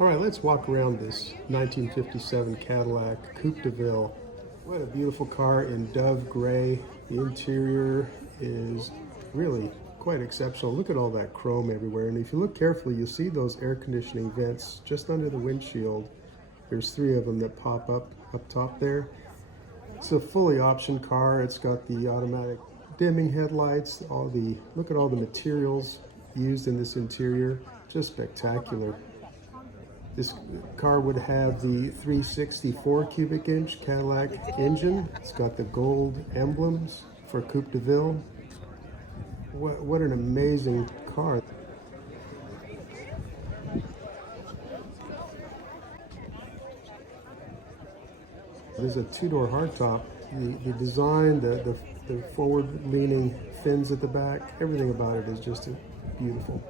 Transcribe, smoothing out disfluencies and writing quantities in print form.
All right, let's walk around this 1957 Cadillac Coupe de Ville. What a beautiful car in dove gray. The interior is really quite exceptional. Look at all that chrome everywhere. And if you look carefully, you'll see those air conditioning vents just under the windshield. There's three of them that pop up top there. It's a fully optioned car. It's got the automatic dimming headlights. Look at all the materials used in this interior. Just spectacular. This car would have the 364 cubic inch Cadillac engine. It's got the gold emblems for Coupe de Ville. What an amazing car. There's a two-door hardtop. The design, the forward-leaning fins at the back, everything about it is just beautiful.